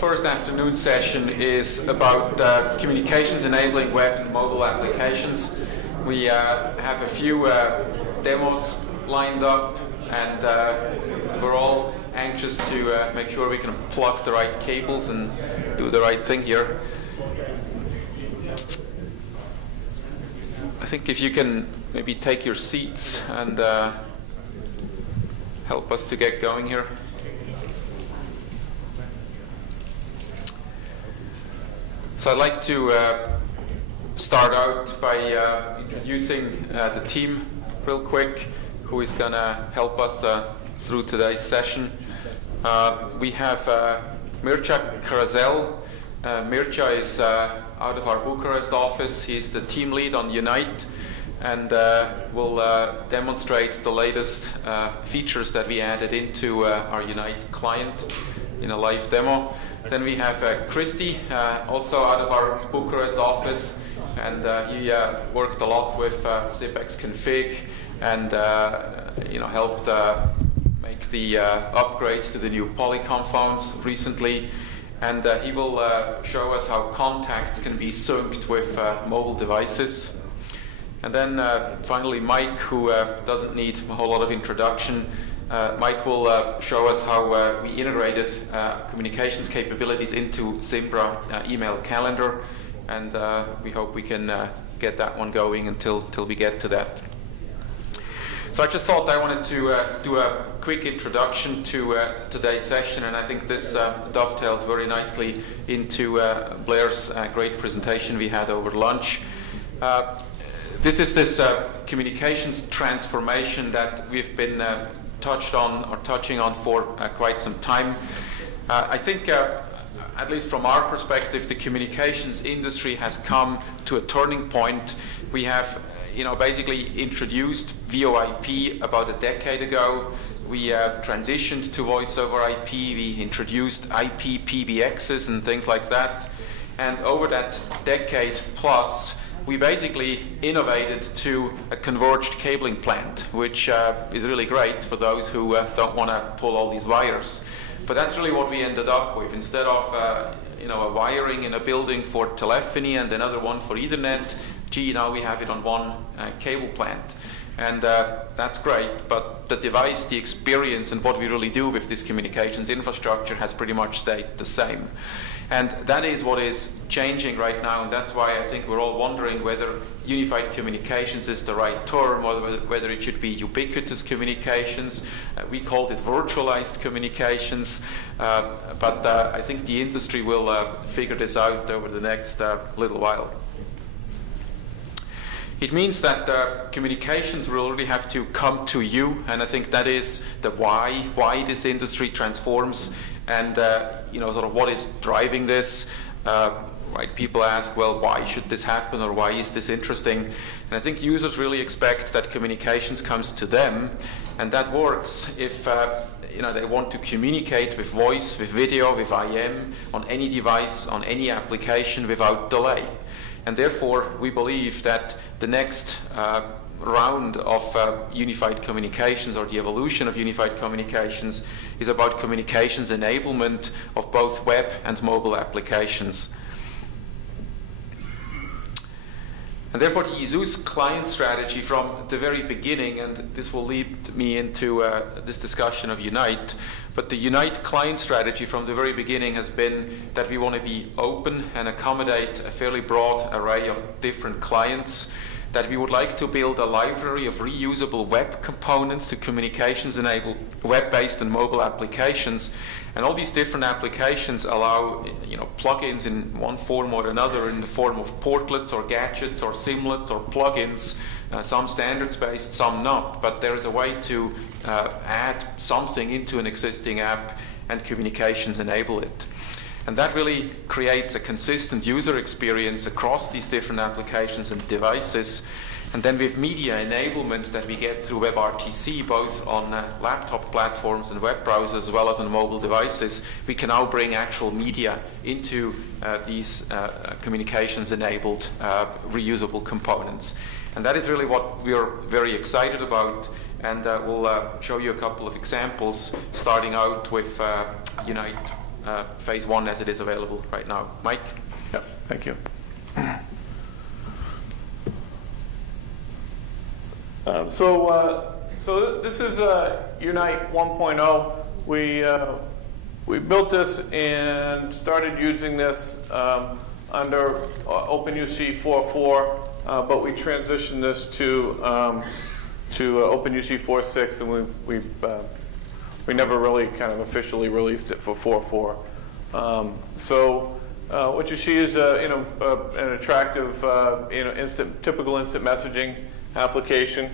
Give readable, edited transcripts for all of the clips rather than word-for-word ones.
first afternoon session is about communications enabling web and mobile applications. We have a few demos lined up, and we're all anxious to make sure we can plug the right cables and do the right thing here. I think if you can maybe take your seats and help us to get going here. So I'd like to start out by introducing the team real quick, who is going to help us through today's session. We have Mircea Carazel. Mircea is out of our Bucharest office. He's the team lead on Unite, and will demonstrate the latest features that we added into our Unite client in a live demo. Then we have Christy, also out of our Bucharest office, and he worked a lot with ZipX Config and helped make the upgrades to the new Polycom phones recently. And he will show us how contacts can be synced with mobile devices. And then finally Mike, who doesn't need a whole lot of introduction. Mike will show us how we integrated communications capabilities into Zimbra email calendar, and we hope we can get that one going until we get to that. So I just thought I wanted to do a quick introduction to today's session, and I think this dovetails very nicely into Blair's great presentation we had over lunch. This is this communications transformation that we've been touching on for quite some time. I think, at least from our perspective, the communications industry has come to a turning point. We have, basically introduced VoIP about a decade ago. We transitioned to voice over IP. We introduced IP PBXs and things like that. And over that decade plus, we basically innovated to a converged cabling plant, which is really great for those who don't want to pull all these wires. But that's really what we ended up with. Instead of a wiring in a building for telephony and another one for Ethernet, now we have it on one cable plant. And that's great, but the device, the experience, and what we really do with this communications infrastructure has pretty much stayed the same. And that is what is changing right now, and that's why I think we're all wondering whether unified communications is the right term, or whether it should be ubiquitous communications. We called it virtualized communications, but I think the industry will figure this out over the next little while. It means that communications will really have to come to you, and I think that is the why this industry transforms, and sort of what is driving this. Right? People ask, well, why should this happen, or why is this interesting? And I think users really expect that communications comes to them, and that works if they want to communicate with voice, with video, with IM, on any device, on any application without delay. And therefore, we believe that the next round of unified communications, or the evolution of unified communications, is about communications enablement of both web and mobile applications. And therefore, the Zeus client strategy from the very beginning, and this will lead me into this discussion of Unite, but the Unite client strategy from the very beginning has been that we want to be open and accommodate a fairly broad array of different clients, that we would like to build a library of reusable web components to communications enable web-based and mobile applications. And all these different applications allow plugins in one form or another, in the form of portlets or gadgets or simlets or plugins, some standards-based, some not. But there is a way to add something into an existing app and communications enable it. And that really creates a consistent user experience across these different applications and devices. And then with media enablement that we get through WebRTC, both on laptop platforms and web browsers, as well as on mobile devices, we can now bring actual media into these communications-enabled reusable components. And that is really what we are very excited about. And we'll show you a couple of examples, starting out with Unite phase 1 as it is available right now. Mike? Yep, thank you. So this is Unite 1.0. We built this and started using this under OpenUC 4.4, but we transitioned this to OpenUC 4.6, and we never really kind of officially released it for 4.4. What you see is an attractive, typical instant messaging application.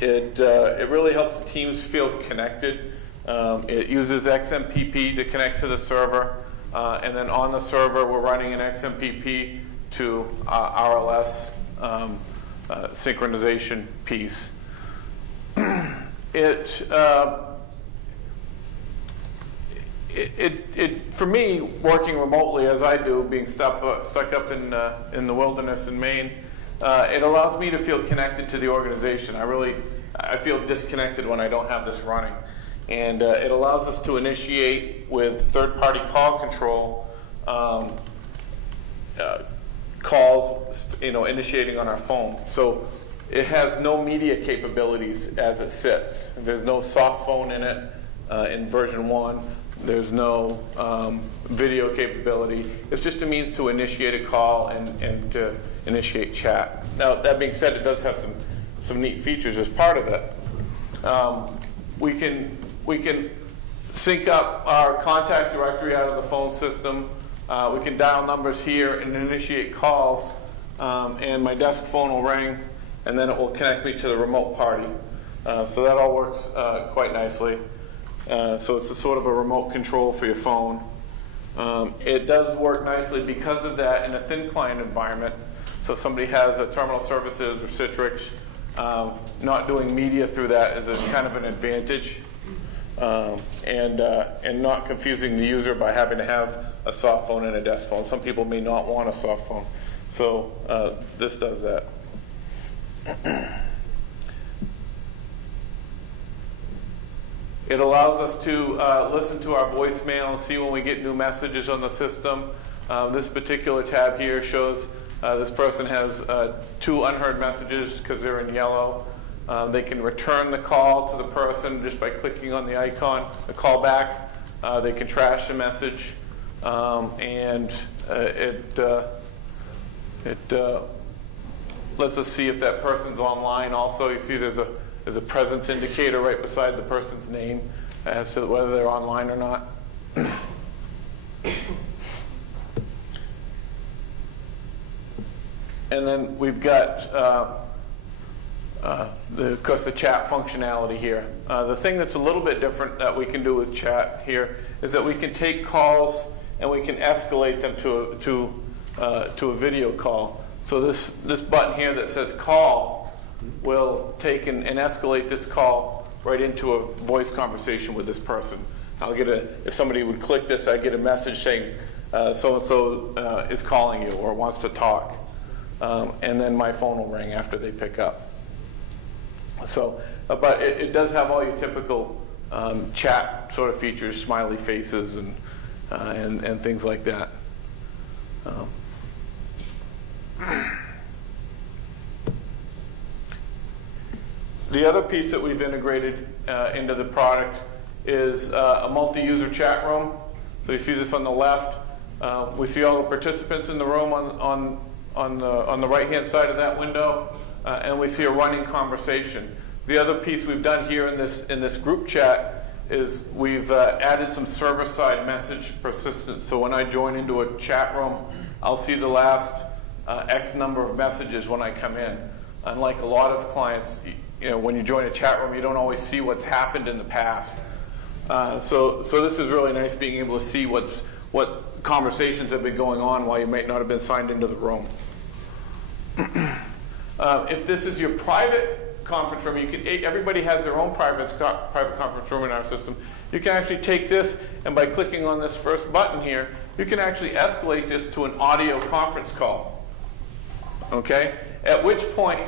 It really helps the teams feel connected. It uses XMPP to connect to the server, and then on the server we're running an XMPP to RLS synchronization piece. For me, working remotely as I do, being stuck up in the wilderness in Maine, it allows me to feel connected to the organization. I feel disconnected when I don't have this running. And it allows us to initiate with third-party call control calls, initiating on our phone. So it has no media capabilities as it sits. There's no soft phone in it in version 1. There's no video capability. It's just a means to initiate a call and to initiate chat. Now, that being said, it does have some neat features as part of it. We can sync up our contact directory out of the phone system. We can dial numbers here and initiate calls, and my desk phone will ring, and then it will connect me to the remote party. So that all works quite nicely. So it's a sort of a remote control for your phone. It does work nicely because of that in a thin client environment. So if somebody has a Terminal Services or Citrix, not doing media through that is a kind of an advantage, and not confusing the user by having to have a soft phone and a desk phone. Some people may not want a soft phone, so this does that. It allows us to listen to our voicemail and see when we get new messages on the system. This particular tab here shows this person has 2 unheard messages because they're in yellow. They can return the call to the person just by clicking on the icon, the call back. They can trash the message, and it lets us see if that person's online. Also, you see there's a presence indicator right beside the person's name as to whether they're online or not. And then we've got, of course, the chat functionality here. The thing that's a little bit different that we can do with chat here is that we can take calls and we can escalate them to a video call. So this button here that says call will take and escalate this call right into a voice conversation with this person. I'll get if somebody would click this, I get a message saying so-and-so is calling you or wants to talk. And then my phone will ring after they pick up. So, but it does have all your typical chat sort of features, smiley faces and things like that. The other piece that we've integrated into the product is a multi-user chat room. So you see this on the left. We see all the participants in the room on the right-hand side of that window, and we see a running conversation. The other piece we've done here in this group chat is we've added some server-side message persistence. So when I join into a chat room, I'll see the last X number of messages when I come in. Unlike a lot of clients, when you join a chat room, you don't always see what's happened in the past. So this is really nice, being able to see what conversations have been going on while you might not have been signed into the room. If this is your private conference room, everybody has their own private conference room in our system. You can actually take this, and by clicking on this first button here, you can actually escalate this to an audio conference call. Okay? At which point,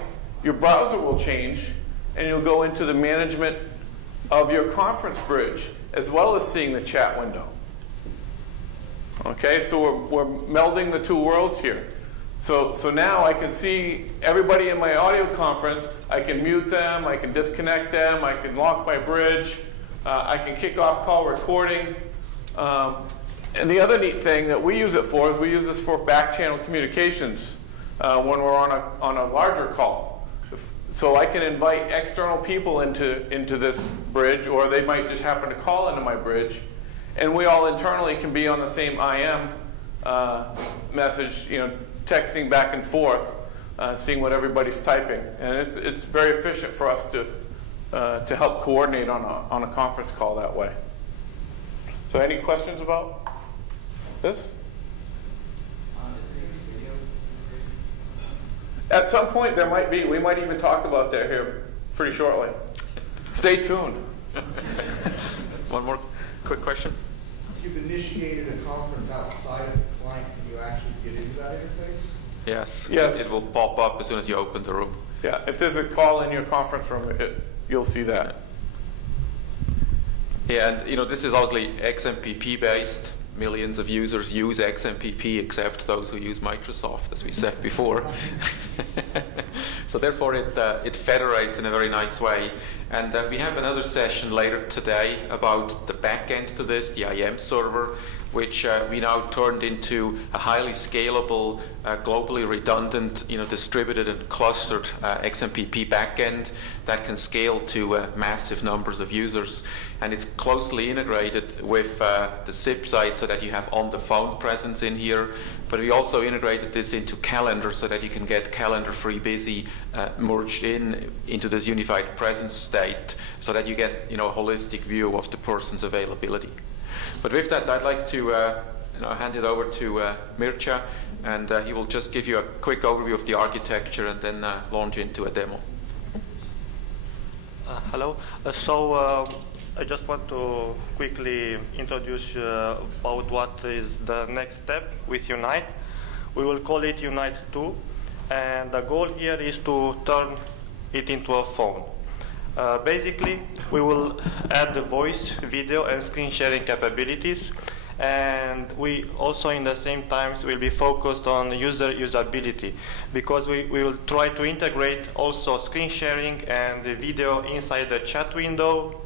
your browser will change, and you'll go into the management of your conference bridge. as well as seeing the chat window. Okay, so we're melding the two worlds here. So now I can see everybody in my audio conference. I can mute them, I can disconnect them, I can lock my bridge, I can kick off call recording. And the other neat thing that we use it for is we use this for back channel communications when we're on a larger call. So I can invite external people into this bridge, or they might just happen to call into my bridge. And we all internally can be on the same IM message, texting back and forth, seeing what everybody's typing. And it's very efficient for us to help coordinate on a conference call that way. So any questions about this? At some point there might be. We might even talk about that here pretty shortly. Stay tuned. One more quick question. If you've initiated a conference outside of the client, can you actually get into that interface? Yes. Yes. It will pop up as soon as you open the room. Yeah, if there's a call in your conference room, you'll see that. Yeah, and this is obviously XMPP based. Millions of users use XMPP, except those who use Microsoft, as we said before. So therefore, it federates in a very nice way. And we have another session later today about the back end to this, the IM server, which we now turned into a highly scalable, globally redundant, distributed and clustered XMPP backend that can scale to massive numbers of users. And it's closely integrated with the SIP side so that you have on-the-phone presence in here. But we also integrated this into Calendar so that you can get Calendar Free Busy merged into this unified presence state so that you get a holistic view of the person's availability. But with that, I'd like to hand it over to Mircea, and he will just give you a quick overview of the architecture and then launch into a demo. Hello. I just want to quickly introduce about what is the next step with Unite. We will call it Unite 2, and the goal here is to turn it into a phone. Basically, we will add the voice, video, and screen sharing capabilities, and we also, in the same times, will be focused on user usability, because we will try to integrate also screen sharing and the video inside the chat window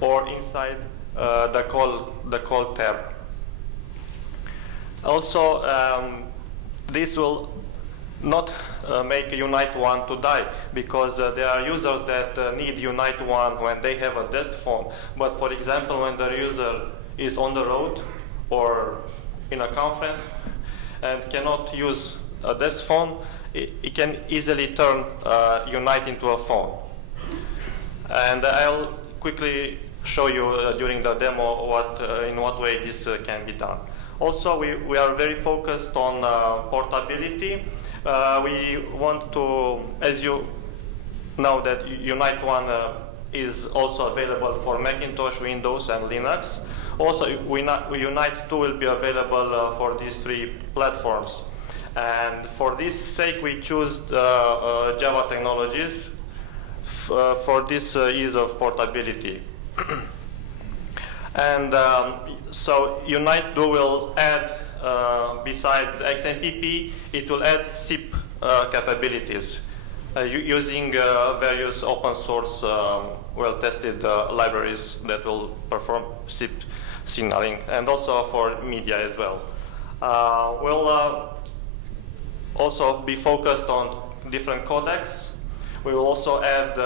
or inside the call tab. Also, this will not make Unite 1 to die, because there are users that need Unite 1 when they have a desk phone. But for example, when the user is on the road or in a conference and cannot use a desk phone, it can easily turn Unite into a phone. And I'll quickly show you during the demo in what way this can be done. Also, we are very focused on portability. We want to, as you know, that Unite 1 is also available for Macintosh, Windows, and Linux. Also, Unite 2 will be available for these three platforms. And for this sake, we choose Java technologies for this ease of portability. And so Unite 2 will add, besides XMPP, it will add SIP capabilities using various open source, well-tested libraries that will perform SIP signaling, and also for media as well. We'll also be focused on different codecs. We will also add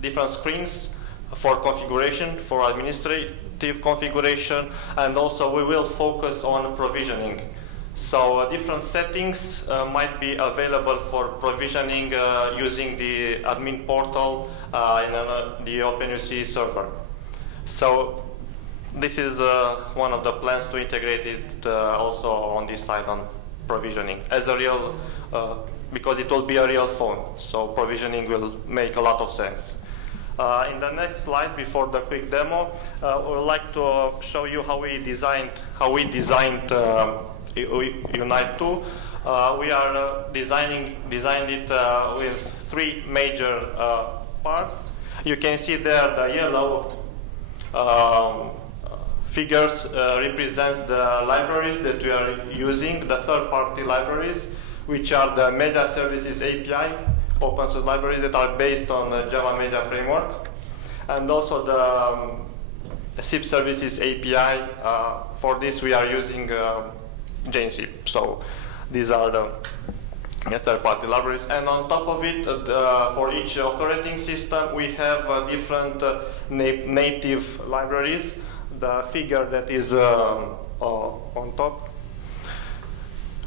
different screens for configuration, for administrative configuration, and also we will focus on provisioning. So different settings might be available for provisioning using the admin portal in the OpenUC server. So this is one of the plans to integrate it also on this side on provisioning as a real, because it will be a real phone. So provisioning will make a lot of sense. In the next slide, before the quick demo, we would like to show you how we designed Unite 2. We are designed it with three major parts. You can see there the yellow figures represents the libraries that we are using, the third-party libraries, which are the Media Services API, open source libraries that are based on Java Media Framework, and also the SIP Services API. For this, we are using JNSIP. So these are the third-party libraries. And on top of it, for each operating system, we have different native libraries. The figure that is on top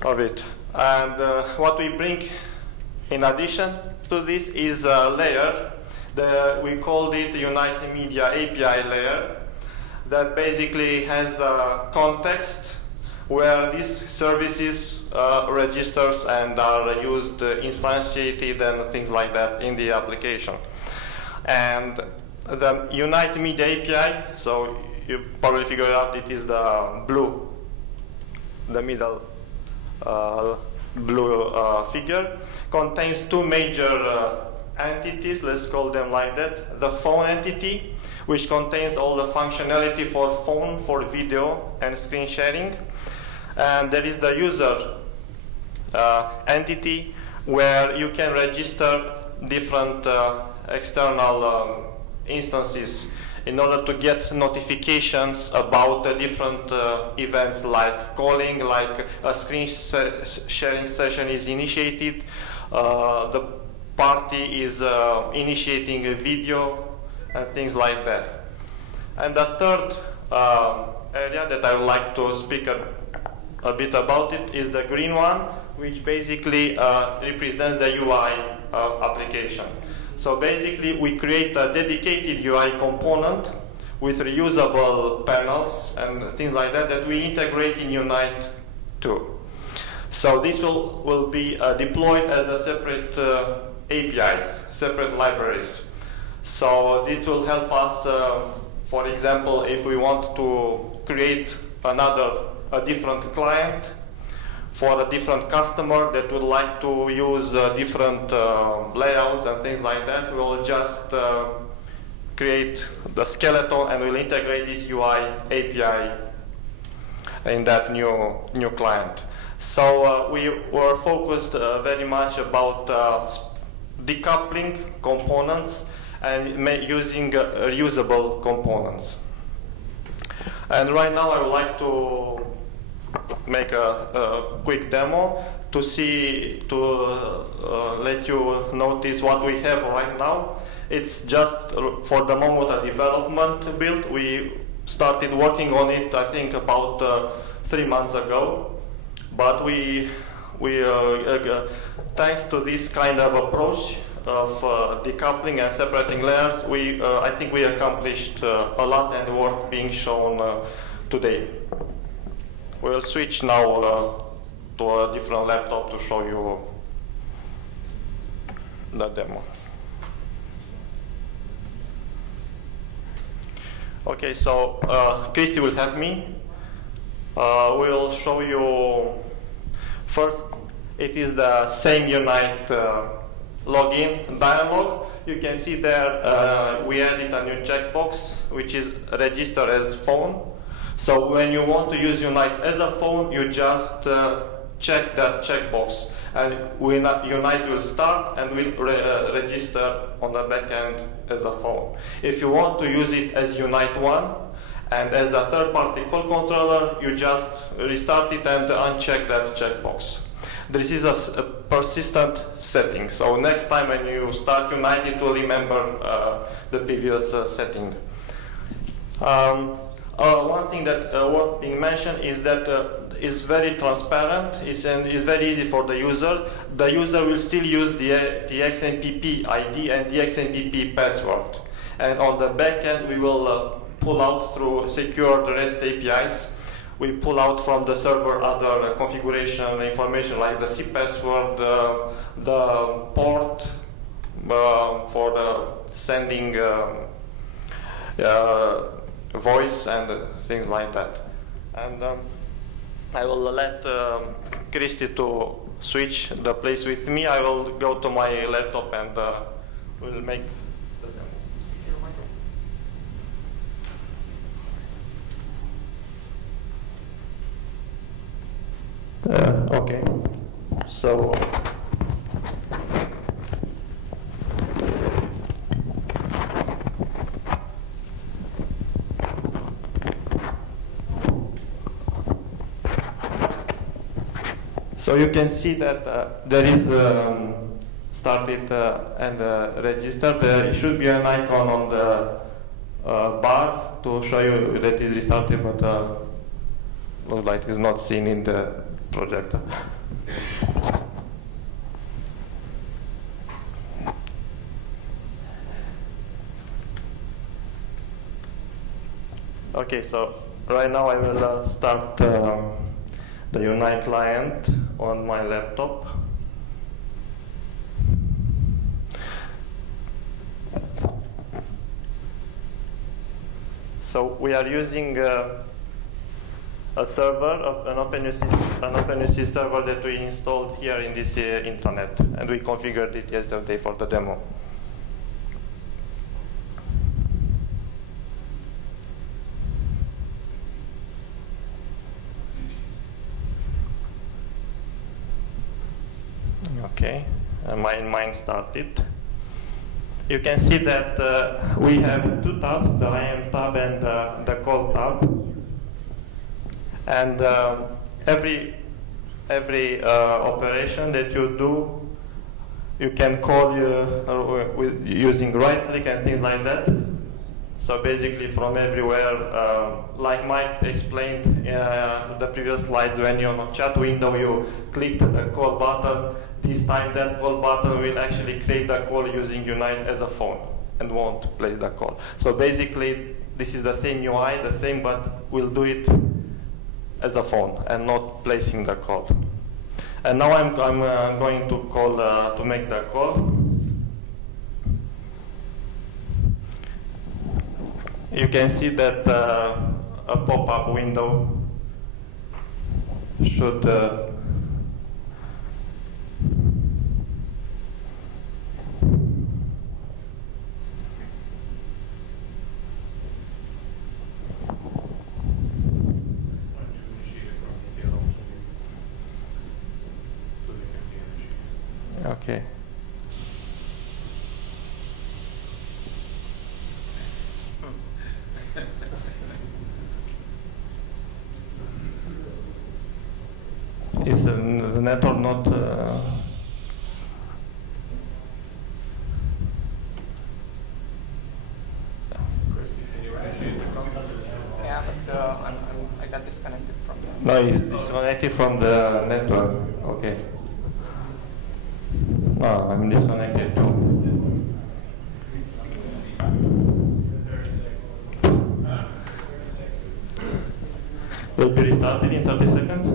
of it. And what we bring in addition to this is a layer. We called it Unite Media API layer that basically has a context where these services registers and are used, instantiated, and things like that in the application. And the Unite Media API, so you probably figured out it is the blue, the middle blue figure, contains two major entities, let's call them like that. The phone entity, which contains all the functionality for phone, for video and screen sharing. And there is the user entity, where you can register different external instances in order to get notifications about different events, like calling, like a screen sharing session is initiated, the party is initiating a video, and things like that. And the third area that I would like to speak a bit about it is the green one, which basically represents the UI application. So basically, we create a dedicated UI component with reusable panels and things like that that we integrate in Unite 2. So this will be deployed as a separate APIs, separate libraries. So this will help us, for example, if we want to create a different client for a different customer that would like to use different layouts and things like that, we'll just create the skeleton and we'll integrate this UI API in that new client. So we were focused very much about decoupling components and using reusable components. And right now I would like to make a quick demo to let you notice what we have right now. It's just for the moment a development build. We started working on it, I think, about 3 months ago. But thanks to this kind of approach of decoupling and separating layers, I think we accomplished a lot and worth being shown today. We'll switch now to a different laptop to show you the demo. Okay, so Christy will help me. We'll show you first. It is the same Unite login dialog. You can see there we added a new checkbox, which is registered as phone. So when you want to use Unite as a phone, you just check that checkbox, and Unite will start and will register on the back end as a phone. If you want to use it as Unite 1 and as a third-party call controller, you just restart it and uncheck that checkbox. This is a persistent setting. So next time when you start Unite, it will remember the previous setting. One thing that worth being mentioned is that it's very transparent. It's very easy for the user. The user will still use the XMPP ID and the XMPP password. And on the back end, we will pull out through secured REST APIs. We pull out from the server other configuration information like the SIP password, the port for the sending voice and things like that. And I will let Christy to switch the place with me. I will go to my laptop and we'll make the demo. Okay. So you can see that there is started and registered. There should be an icon on the bar to show you that it is restarted, but looks like it's not seen in the projector. Okay, so right now I will start the Unite client on my laptop. So we are using a server, an OpenUC server that we installed here in this intranet, and we configured it yesterday for the demo. Okay, mine started. You can see that we have two tabs, the IAM tab and the call tab. And every operation that you do, you can call with using right click and things like that. So basically from everywhere, like Mike explained in the previous slides, when you're on a chat window, you click the call button. This time that call button will actually create the call using Unite as a phone and won't place the call. So basically, this is the same UI, the same, but we'll do it as a phone and not placing the call. And now I'm going to call to make the call. You can see that a pop-up window should okay. Is the network not? Yeah, but I got disconnected from the... No, it's disconnected from the network. Okay. No, I'm disconnected too. Will be restarted in 30 seconds?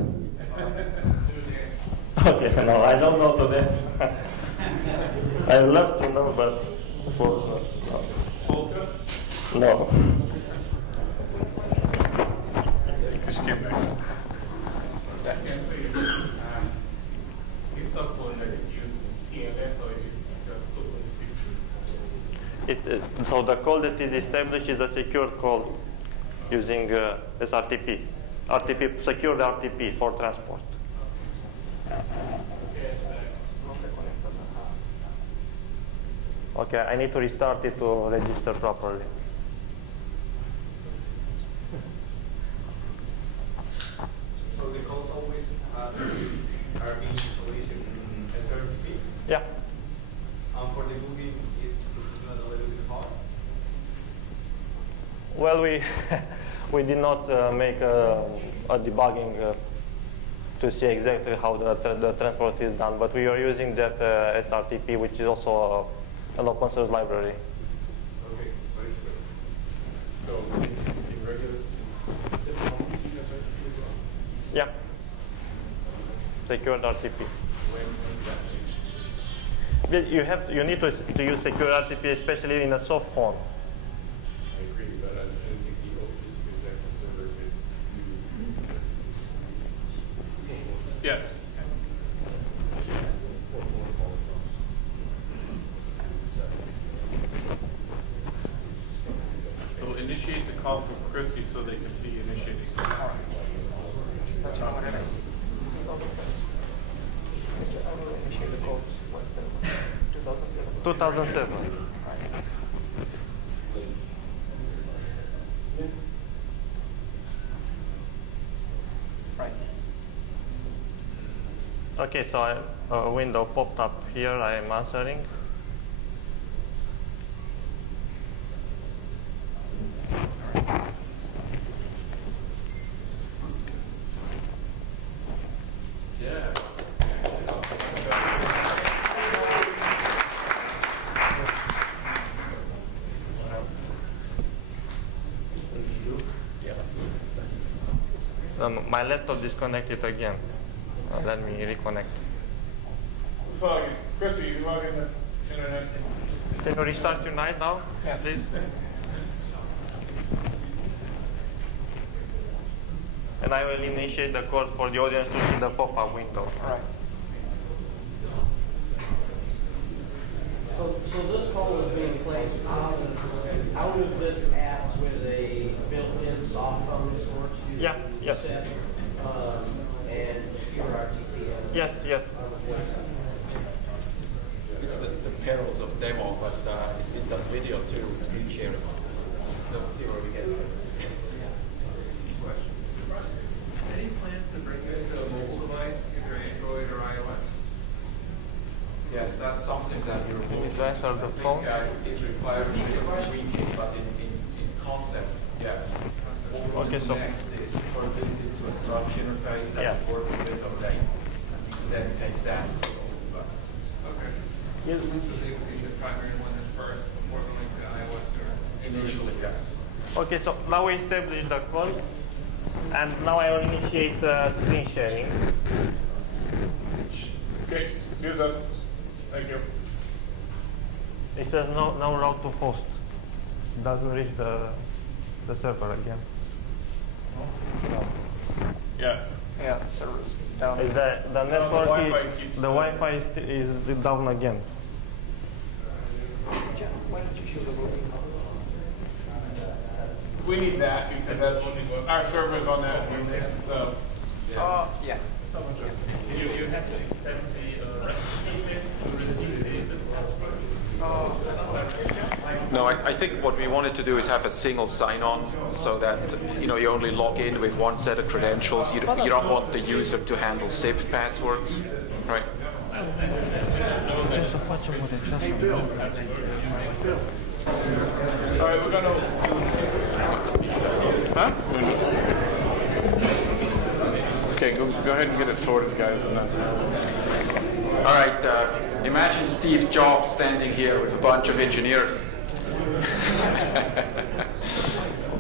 Okay, no, I don't know the dance. I would love to know, but unfortunately, no. No. So the call that is established is a secure call using SRTP. Secured RTP for transport. Okay, I need to restart it to register properly. So the calls always are being installation in SRTP? Yeah. For the movie, it's not a little bit hard? Well, we did not make a debugging to see exactly how the transport is done, but we are using that SRTP, which is also an open source library. Okay, very good. So in regular SIP using SRTP as well? Yeah. Secured RTP. When that change? You need to use secure RTP, especially in a soft phone. I agree, but I didn't think the OpenShift executive server could do. Yes. So initiate the call from Chrissy so they can see you initiating. That's what I wanted to 2007. Right. Okay, so a window popped up here. I am answering. My laptop disconnected again. Let me reconnect. So, Chris, you log in the internet? Can you restart Unite now, please? And I will initiate the call for the audience to see the pop-up window. All right. So this call is being placed out of this app with a built-in soft phone source you Yes. set, and secure RTP. Yes. It's the perils of demo, but it does video too, screen sharing. Let's see where we get. Any plans to bring this to a mobile device, either Android or iOS? Yes, that's something that you're Need to answer the phone. it requires a little tweaking, but in concept, yes. What we want Okay, to do so next is turn this into a touch interface that Yeah. will work with Windows 8, and you can then take that to the mobile device. Okay. So the primary one is first before going to iOS or? Initially, yes. Okay, so now we established the call, and now I will initiate screen sharing. Okay, do that. Thank you. It says no route to host. Doesn't reach the server again. Yeah. Yeah, the server's down. Is the network Wi-Fi is, keeps, the Wi-Fi is down again. Why don't you show the movie? We need that because that's our server's on that. So. Oh, yeah. You have to extend the recipe list to receive these and password. No, I think what we wanted to do is have a single sign-on, so that you only log in with one set of credentials. You don't want the user to handle SIP passwords, right? All right, we're gonna. Huh? Okay, go ahead and get it sorted, guys. All right. Imagine Steve Jobs standing here with a bunch of engineers.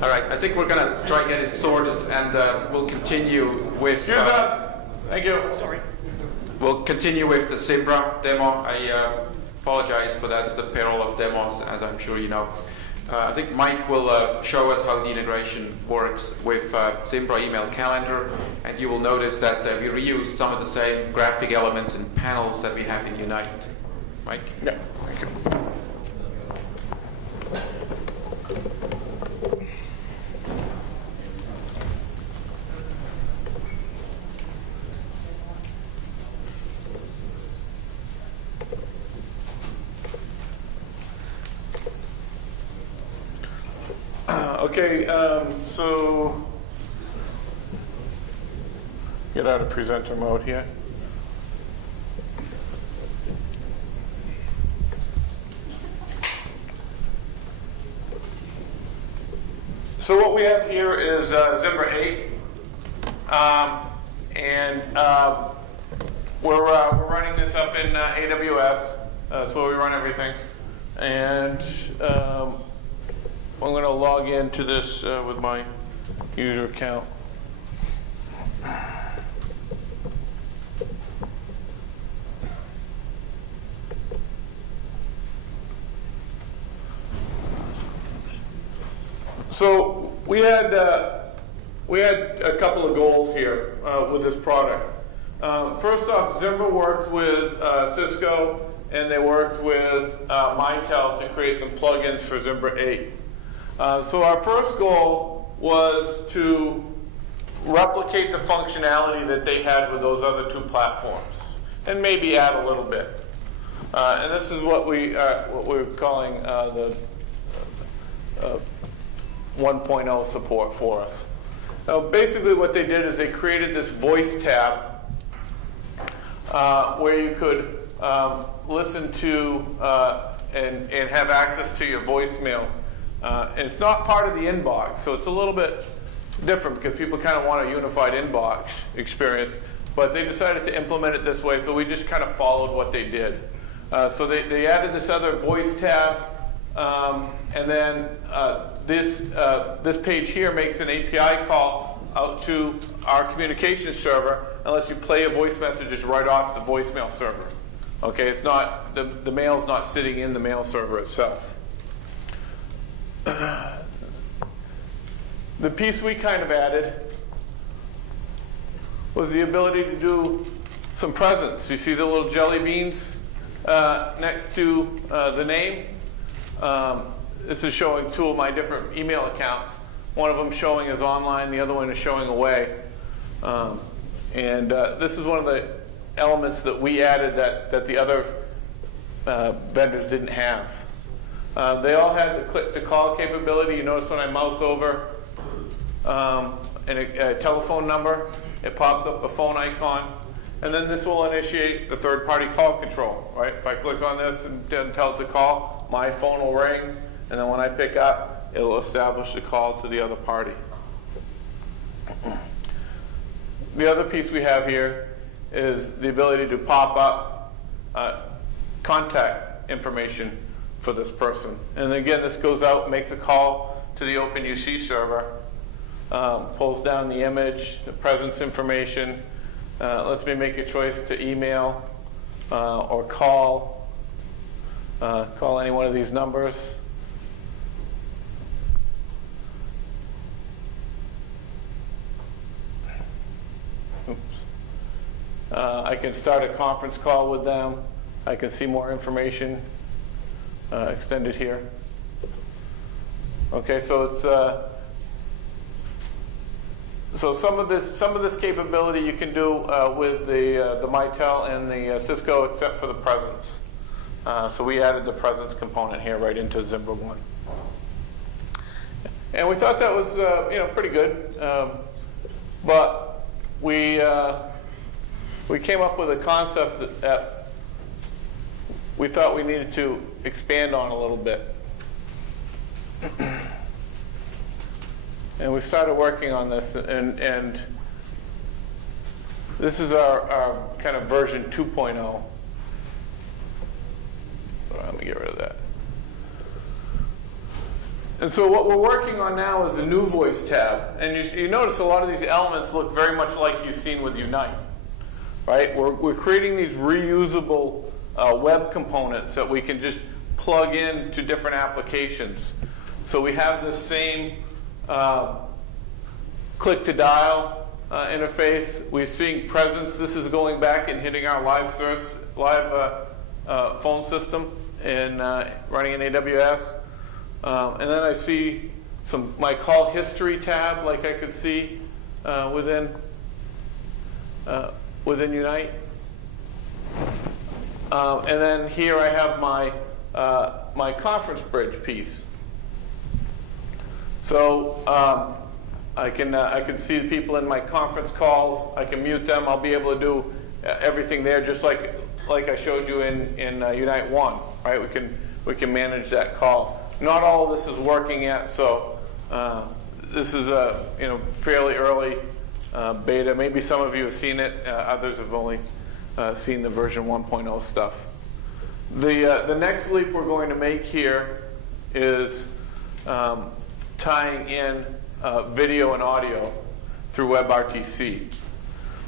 All right. I think we're gonna try to get it sorted, and we'll continue with. Excuse us. Thank you. Sorry. We'll continue with the Zimbra demo. I apologize, but that's the peril of demos, as I'm sure you know. I think Mike will show us how the integration works with Zimbra email calendar, and you will notice that we reused some of the same graphic elements and panels that we have in Unite. Mike? Yeah, thank you. Okay, so get out of presenter mode here. So what we have here is Zimbra 8, and we're running this up in AWS. That's where we run everything, and I'm going to log into this with my user account. So we had a couple of goals here with this product. First off, Zimbra worked with Cisco, and they worked with Mitel to create some plugins for Zimbra 8. So our first goal was to replicate the functionality that they had with those other two platforms, and maybe add a little bit. And this is what we're calling the 1.0 support for us. Now, basically what they did is they created this voice tab where you could listen to and have access to your voicemail. And it's not part of the inbox, so it's a little bit different because people kind of want a unified inbox experience. But they decided to implement it this way, so we just kind of followed what they did. So they added this other voice tab, and then this page here makes an API call out to our communication server and lets you play your voice messages right off the voicemail server. Okay, it's not the mail's not sitting in the mail server itself. The piece we kind of added was the ability to do some presents. You see the little jelly beans next to the name? This is showing two of my different email accounts. One of them showing as online, the other one is showing away. This is one of the elements that we added that the other vendors didn't have. They all had the click-to-call capability. You notice when I mouse over a telephone number, it pops up the phone icon. And then this will initiate the third-party call control, right? If I click on this and tell it to call, my phone will ring. And then when I pick up, it will establish the call to the other party. The other piece we have here is the ability to pop up contact information for this person. And again, this goes out, makes a call to the OpenUC server, pulls down the image, the presence information, lets me make a choice to email or call any one of these numbers. Oops. I can start a conference call with them. I can see more information extended here. Okay, so it's so some of this capability you can do with the Mitel and the Cisco, except for the presence. So we added the presence component here right into Zimbra 1, and we thought that was pretty good. But we came up with a concept that we thought we needed to expand on a little bit. And we started working on this, and this is our kind of version 2.0. So let me get rid of that. And so what we're working on now is the new voice tab. And you notice a lot of these elements look very much like you've seen with Unite. Right? We're creating these reusable web components that we can just plug in to different applications. So we have the same click to dial interface. We're seeing presence. This is going back and hitting our live phone system and running in AWS. And then I see my call history tab, like I could see within Unite. And then here I have my conference bridge piece. So I can see the people in my conference calls. I can mute them. I'll be able to do everything there, just like I showed you in Unite 1. Right? We can manage that call. Not all of this is working yet, so this is a fairly early beta. Maybe some of you have seen it. Others have only seen the version 1.0 stuff. The next leap we're going to make here is tying in video and audio through WebRTC.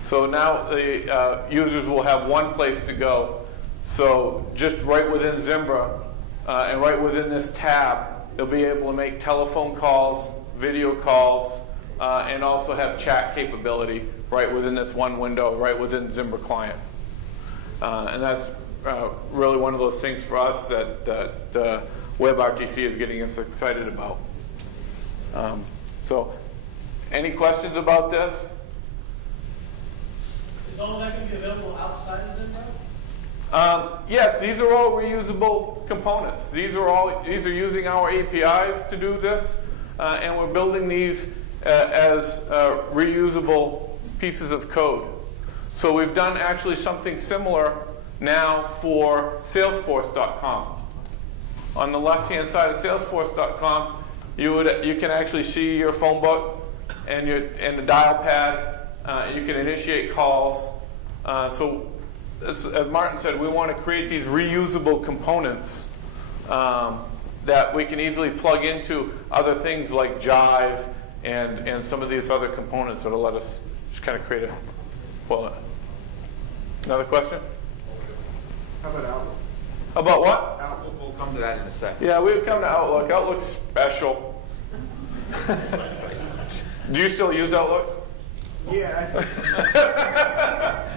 So now the users will have one place to go. So just right within Zimbra and right within this tab, they'll be able to make telephone calls, video calls, and also have chat capability right within this one window, right within Zimbra client. And that's really one of those things for us that WebRTC is getting us excited about. So, any questions about this? Is all of that going to be available outside of Zimbra? Yes, these are all reusable components. These are using our APIs to do this, and we're building these as reusable pieces of code. So we've done actually something similar now for Salesforce.com. On the left-hand side of Salesforce.com, you can actually see your phone book and the dial pad. You can initiate calls. So as Martin said, we want to create these reusable components that we can easily plug into other things like Jive and some of these other components that will let us just kind of create a, well, another question? How about Outlook? About what? Outlook. We'll come to that in a second. Yeah, we've come to Outlook. Outlook's special. Do you still use Outlook? Yeah.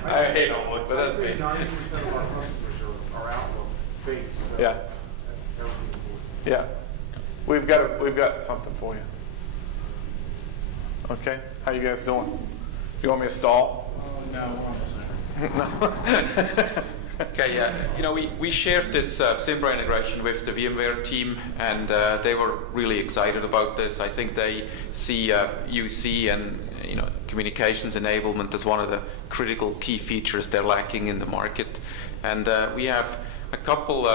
I hate Outlook, but that's me. 90% of our customers are Outlook based. So Yeah. everything will- Yeah. We've got something for you. Okay. How you guys doing? Do you want me to stall? Okay, we shared this Zimbra integration with the VMware team, and they were really excited about this. I think they see UC and communications enablement as one of the critical key features they're lacking in the market. And we have a couple,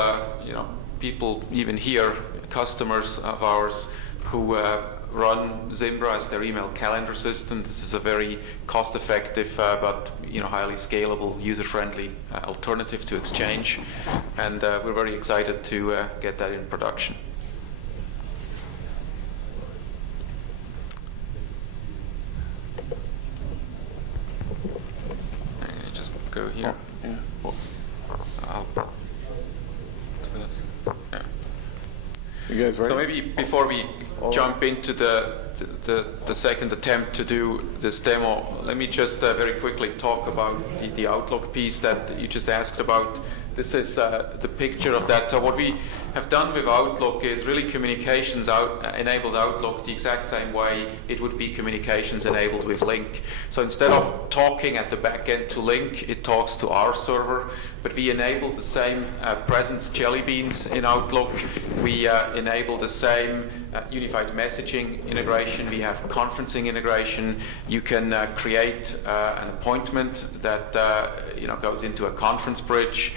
people even here, customers of ours, who run Zimbra as their email calendar system. This is a very cost-effective but highly scalable, user-friendly alternative to Exchange, and we're very excited to get that in production. Just go here. Yeah. I'll do this. Yeah. You guys ready? So maybe before we jump into the second attempt to do this demo, let me just very quickly talk about the Outlook piece that you just asked about. This is the picture of that. So what we have done with Outlook is really enabled Outlook the exact same way it would be communications enabled with Lync. So instead of talking at the back end to Lync, it talks to our server. But we enable the same presence jelly beans in Outlook. We enable the same unified messaging integration. We have conferencing integration. You can create an appointment that goes into a conference bridge.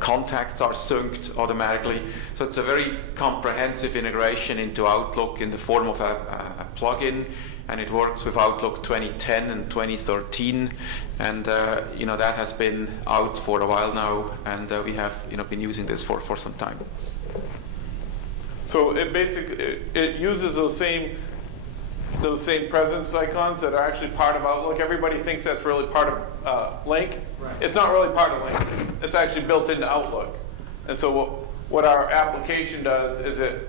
Contacts are synced automatically. So it's a very comprehensive integration into Outlook in the form of a plugin, and it works with Outlook 2010 and 2013, and that has been out for a while now, and we have been using this for some time. So it basically it uses those same presence icons that are actually part of Outlook. Everybody thinks that's really part of Lync. Right. It's not really part of Lync. It's actually built into Outlook. And so what our application does is it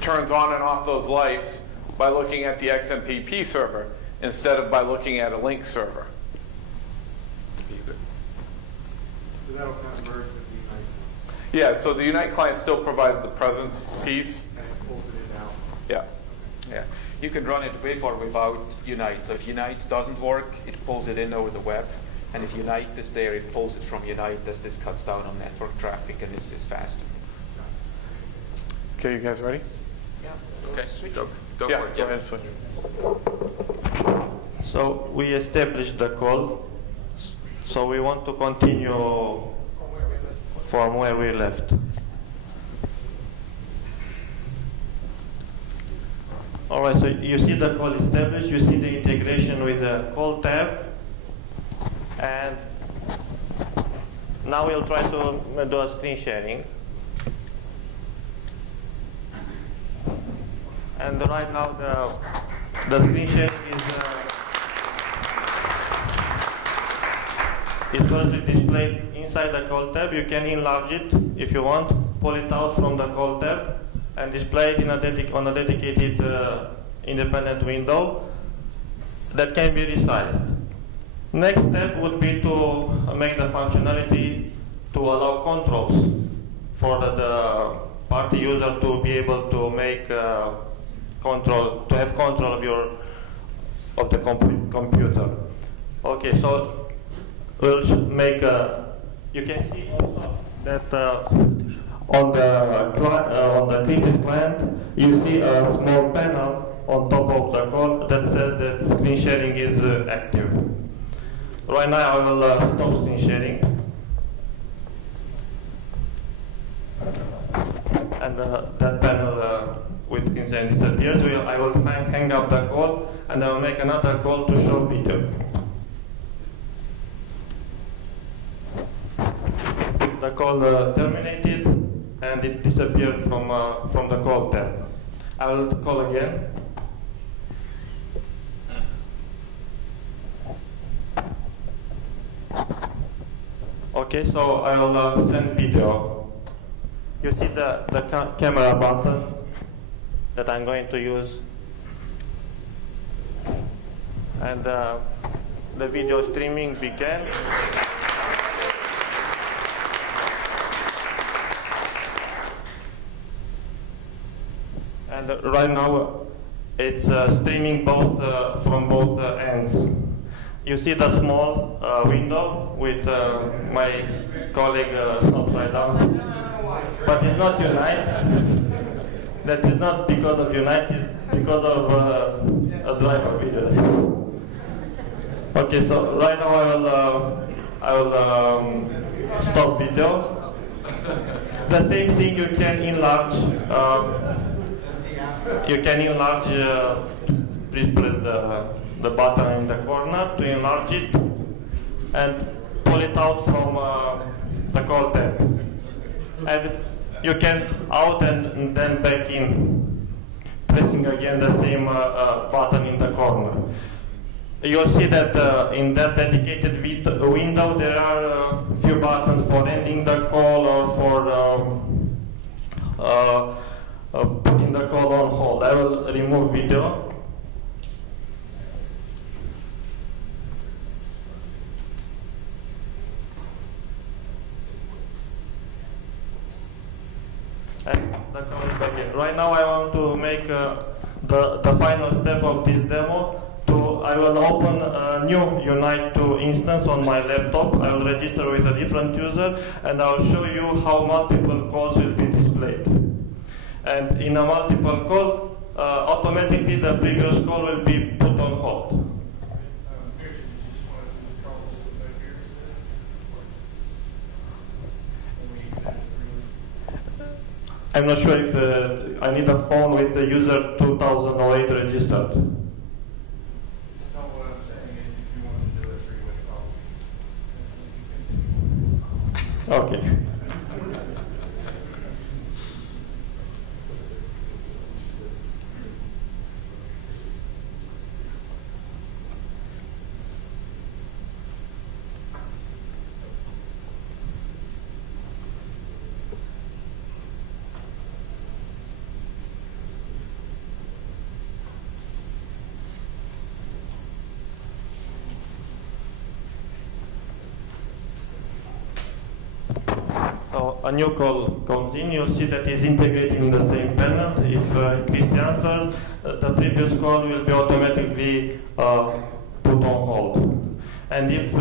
turns on and off those lights by looking at the XMPP server instead of by looking at a Lync server. So that'll kind of merge with the Unite Yeah, so the Unite client still provides the presence piece. and it pulls it in out. Yeah. Yeah, you can run it with or without Unite. So if Unite doesn't work, it pulls it in over the web. And if Unite is there, it pulls it from Unite as this cuts down on network traffic and this is faster. Okay, you guys ready? Yeah. Okay, go Yeah, for it. go ahead and switch. So we established the call. So we want to continue from where we left. All right, so you see the call established, you see the integration with the call tab, and now we'll try to do a screen sharing. And right now the screen sharing is firstly displayed inside the call tab. You can enlarge it if you want, pull it out from the call tab, and display it in on a dedicated independent window that can be resized. Next step would be to make the functionality to allow controls for the party user to be able to make to have control of the computer. Okay, so we'll make a You can see also that on the Kritis client, you see a small panel on top of the call that says that screen sharing is active. Right now, I will stop screen sharing, and that panel with screen sharing disappears. I will hang up the call, and I will make another call to show video. The call terminated, and it disappeared from the call tab. I will call again. Okay, so I will send video. You see the camera button that I'm going to use, and the video streaming began. And right now, it's streaming both from both ends. You see the small window with my colleague upside down, but it's not Unite. That is not because of Unite, it's because of a driver video. Okay, so right now I will stop video. The same thing, you can enlarge. Please press the button in the corner to enlarge it, and pull it out from the call tab. And you can out and then back in, pressing again the same button in the corner. You'll see that in that dedicated window there are a few buttons for ending the call or for putting the call on hold. I will remove video. And the call is back in. Right now I want to make the final step of this demo. I will open a new Unite 2 instance on my laptop. I will register with a different user, and I will show you how multiple calls will be displayed. And in a multiple call, automatically the previous call will be put on hold. I'm not sure if I need a phone with the user 2008 registered. Okay. A new call comes in, you'll see that it's integrated in the same panel. If Christy answers, the previous call will be automatically put on hold. And if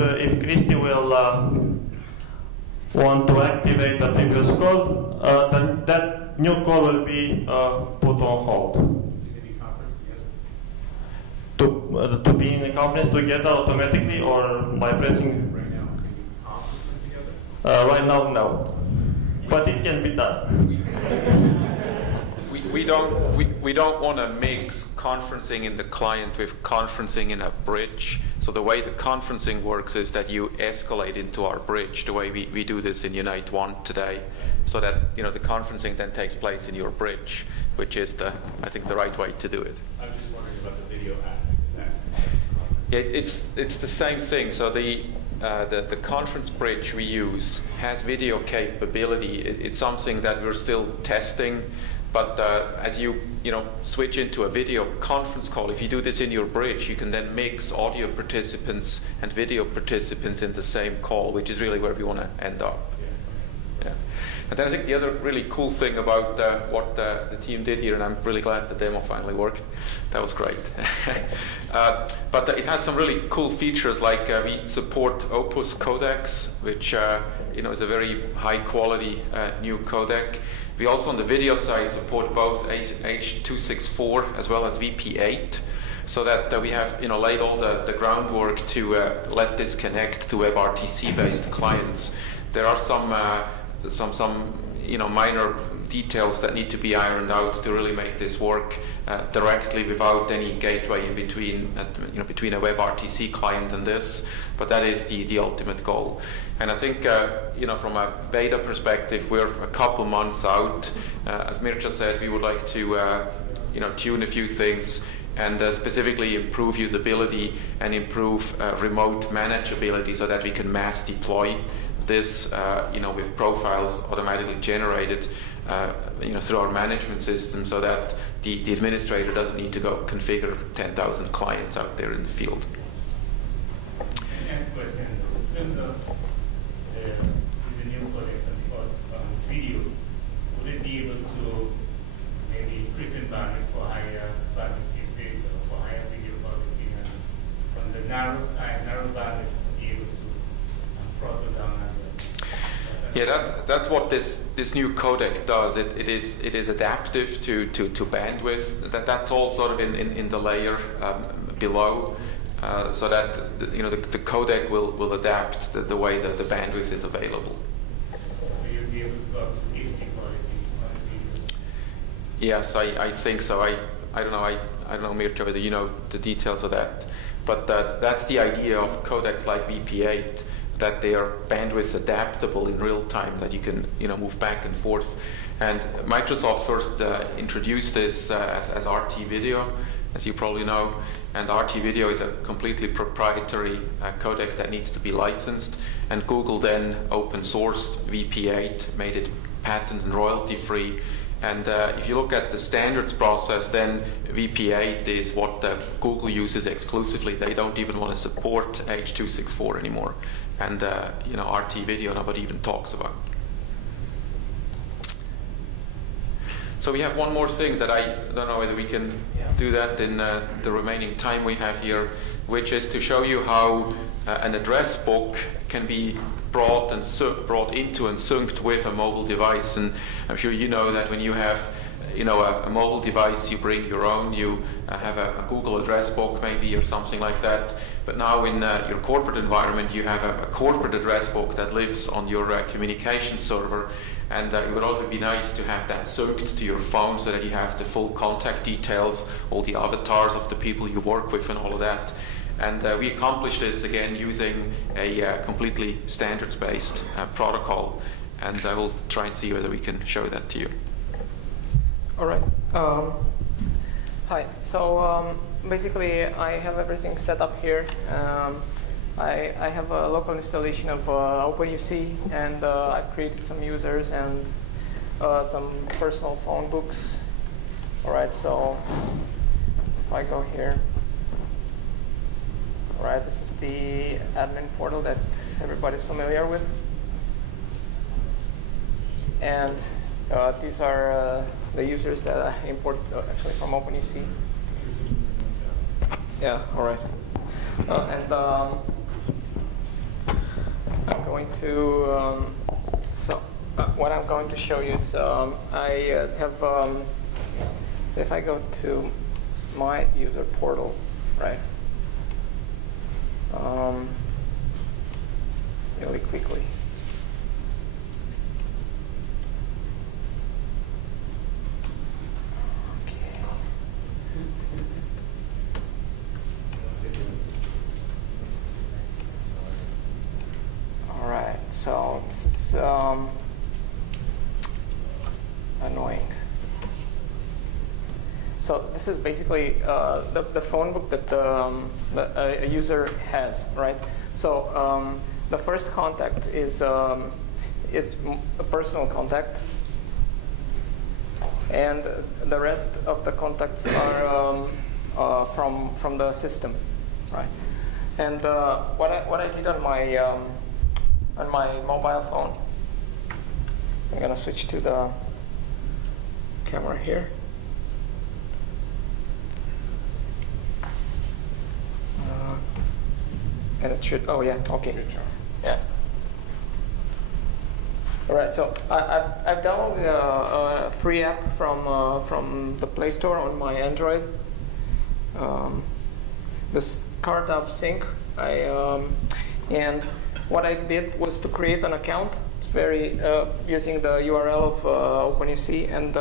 Christy will want to activate the previous call, then that new call will be put on hold. To be in a conference together automatically, or by pressing? Right now, can you conference together? Right now, no. But it can be done. We don't want to mix conferencing in the client with conferencing in a bridge. So the way the conferencing works is that you escalate into our bridge, the way we do this in Unite 1 today, so that the conferencing then takes place in your bridge, which is I think the right way to do it. I'm just wondering about the video aspect of that. It's the same thing. So the conference bridge we use has video capability. It's something that we're still testing, but as you switch into a video conference call, if you do this in your bridge, you can then mix audio participants and video participants in the same call, which is really where we want to end up. Yeah. And then I think the other really cool thing about what the team did here, and I'm really glad the demo finally worked. That was great. But it has some really cool features, like we support Opus codecs, which is a very high quality new codec. We also on the video side support both H.264 as well as VP8, so that we have laid all the groundwork to let this connect to WebRTC based clients. There are some minor details that need to be ironed out to really make this work directly without any gateway in between, between a WebRTC client and this. But that is the ultimate goal. And I think, from a beta perspective, we're a couple months out. As Mircea said, we would like to, tune a few things and specifically improve usability and improve remote manageability so that we can mass deploy this, with profiles automatically generated, through our management system, so that the administrator doesn't need to go configure 10,000 clients out there in the field. Next question. In terms of the new collection for video, would it be able to maybe increase in bandwidth for higher bandwidth usage or for higher video quality, and from the narrow bandwidth be able to throttle down? Yeah, that's what this new codec does. It is adaptive to bandwidth. That's all sort of in the layer below, so that the codec will adapt the way that the bandwidth is available. So you'll be able to go up to HD quality. Yes, I think so. I don't know. I don't know, Mircea, whether you know the details of that, but that's the idea of codecs like VP8. That they are bandwidth adaptable in real time, that you can move back and forth. And Microsoft first introduced this as RT Video, as you probably know. And RT Video is a completely proprietary codec that needs to be licensed. And Google then open sourced VP8, made it patent and royalty free. And if you look at the standards process, then VP8 is what Google uses exclusively. They don't even want to support H.264 anymore. And RT Video nobody even talks about. So we have one more thing that I don't know whether we can do that in the remaining time we have here, which is to show you how an address book can be brought into and synced with a mobile device. And I'm sure you know that when you have a mobile device, you bring your own, you have a Google address book maybe or something like that. But now in your corporate environment, you have a corporate address book that lives on your communication server. And it would also be nice to have that synced to your phone so that you have the full contact details, all the avatars of the people you work with and all of that. And we accomplished this again using a completely standards-based protocol. And I will try and see whether we can show that to you. All right. Hi. So basically, I have everything set up here. I have a local installation of OpenUC, and I've created some users and some personal phone books. All right. So if I go here, all right, this is the admin portal that everybody's familiar with, and these are the users that I import actually from OpenUC. Yeah, all right. And I'm going to, what I'm going to show you is I have, if I go to my user portal, right, really quickly. So this is annoying. So this is basically the phone book that a user has, right? So the first contact is a personal contact, and the rest of the contacts are from the system, right? And what I did on my mobile phone I'm gonna switch to the camera here. And it should, oh yeah, okay. Yeah. All right, so I've downloaded a free app from the Play Store on my Android. This CarDAV Sync. And what I did was to create an account. It's very using the URL of OpenUC, and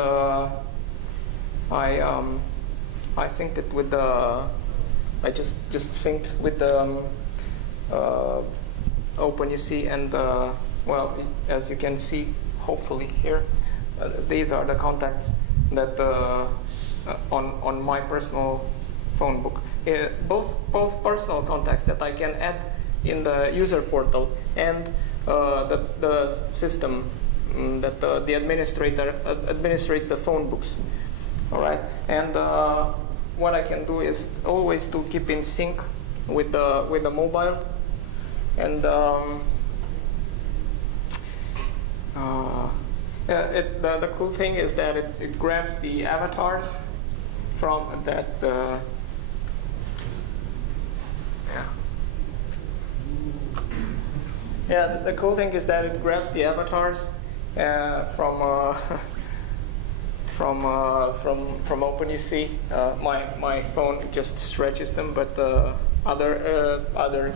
I synced it with the. I just synced with the OpenUC, and well, as you can see, hopefully here, these are the contacts that on my personal phone book. Both personal contacts that I can add in the user portal, and the system that the administrator administrates the phone books. All right, and what I can do is always to keep in sync with the mobile, and the cool thing is that it grabs the avatars from that. Yeah, the cool thing is that it grabs the avatars from OpenUC. My phone just stretches them, but other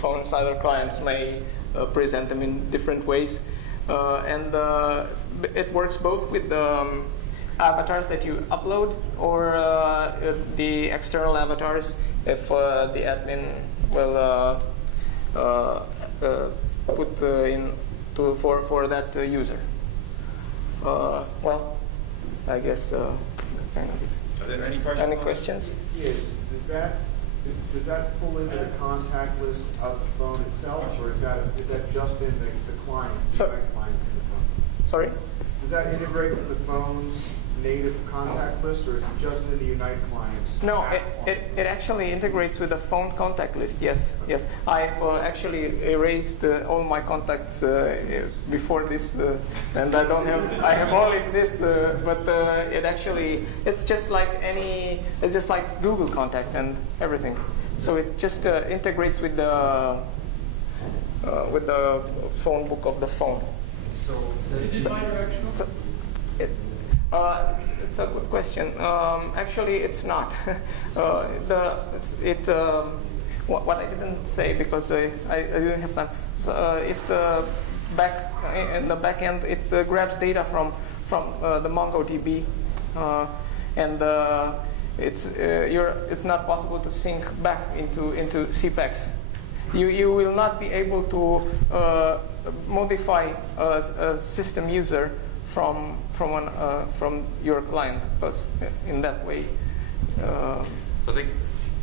phones, other clients may present them in different ways, and it works both with the avatars that you upload or the external avatars if the admin will put in for that user. Well, I guess kind of it. Are there any questions? Any questions? Yeah, does that pull into the contact list of the phone itself, or is that just in the client, the client in the phone? Sorry? Does that integrate with the phone's native contact list, or is it just in the Unite client's? No, it actually integrates with the phone contact list. Yes, yes. I've actually erased all my contacts before this, and I don't have. I have only this, but it's just like it's just like Google Contacts and everything. So it just integrates with the phone book of the phone. So is it bidirectional? It's a good question. Actually, it's not. What I didn't say because I didn't have time. So back in the back end, it grabs data from the MongoDB, and it's not possible to sync back into CPEX. You will not be able to modify a system user from your client, because in that way. So I think,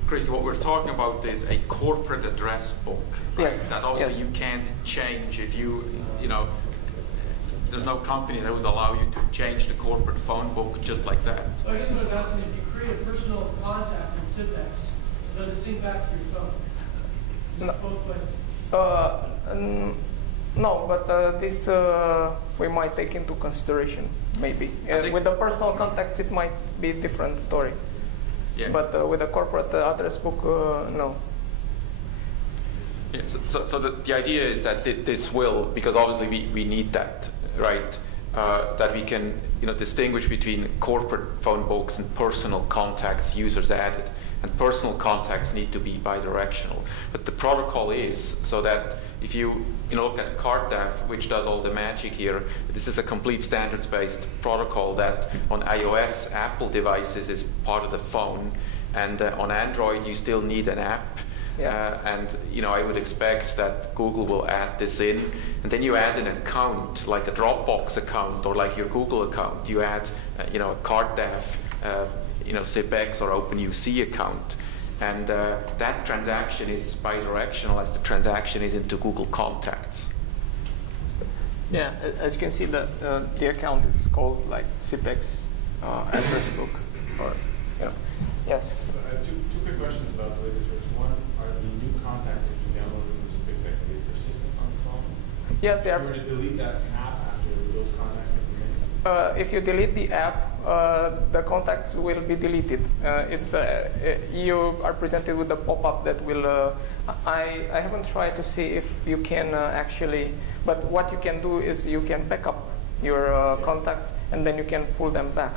Chris, what we're talking about is a corporate address book, right? Yes. That also Yes. you can't change if you know. There's no company that would allow you to change the corporate phone book just like that. So I guess what I was asking, if you create a personal contact in CPEX, does it sync back to your phone? No. Both ways? No, but this we might take into consideration, maybe. think- With the personal contacts, it might be a different story. Yeah. But with the corporate address book, no. Yeah, so the idea is that this will, because obviously we need that, right? That we can distinguish between corporate phone books and personal contacts users added. And personal contacts need to be bidirectional. But the protocol is so that if you look at CarDAV, which does all the magic here, this is a complete standards-based protocol that on iOS, Apple devices is part of the phone, and on Android you still need an app. Yeah. And I would expect that Google will add this in, and then you add an account like a Dropbox account or like your Google account. You add a CarDAV, CPEX or OpenUC account, and that transaction is bidirectional as the transaction is into Google Contacts. Yeah, as you can see, the account is called like CPEX address book, or yes. So I have two quick questions about the latest version. One, are the new contacts that you downloaded from CPEX persistent on the phone? Yes, they If are. you were to delete that app after, will those contacts? If you delete the app, the contacts will be deleted. You are presented with a pop-up that will. I haven't tried to see if you can actually, but what you can do is you can back up your contacts and then you can pull them back,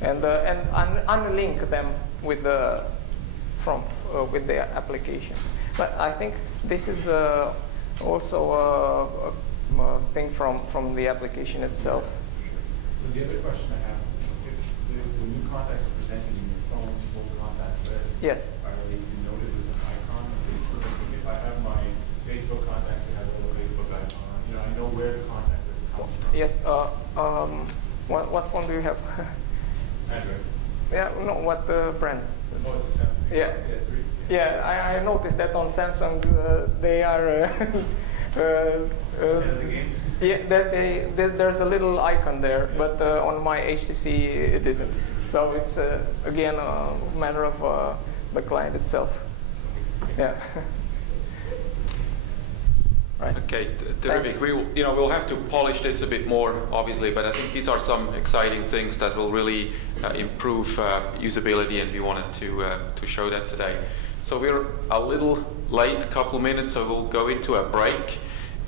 and unlink them with the with the application. But I think this is also a thing from the application itself. So the other question I have, if the new contacts are presented in your phone's full contact list, yes, are they denoted with an icon? If I have my Facebook contacts that have a little Facebook icon, I know where the contact list comes from. Yes. What phone do you have? Android. Yeah. No. What brand? Oh, it's a Samsung. Yeah. Yeah. I noticed that on Samsung they are. Yeah, there's a little icon there, but on my HTC it isn't. So it's again a matter of the client itself. Yeah. Right. Okay, terrific. We'll have to polish this a bit more, obviously, but I think these are some exciting things that will really improve usability, and we wanted to show that today. So we're a little late, a couple of minutes, so we'll go into a break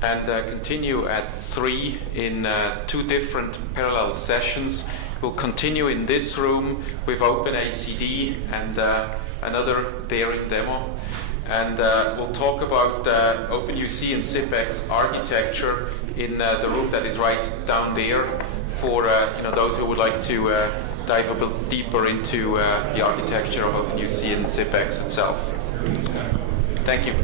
and continue at 3 in 2 different parallel sessions. We'll continue in this room with OpenACD and another daring demo. And we'll talk about OpenUC and SIPX architecture in the room that is right down there for those who would like to dive a bit deeper into the architecture of OpenUC and SIPX itself. Thank you.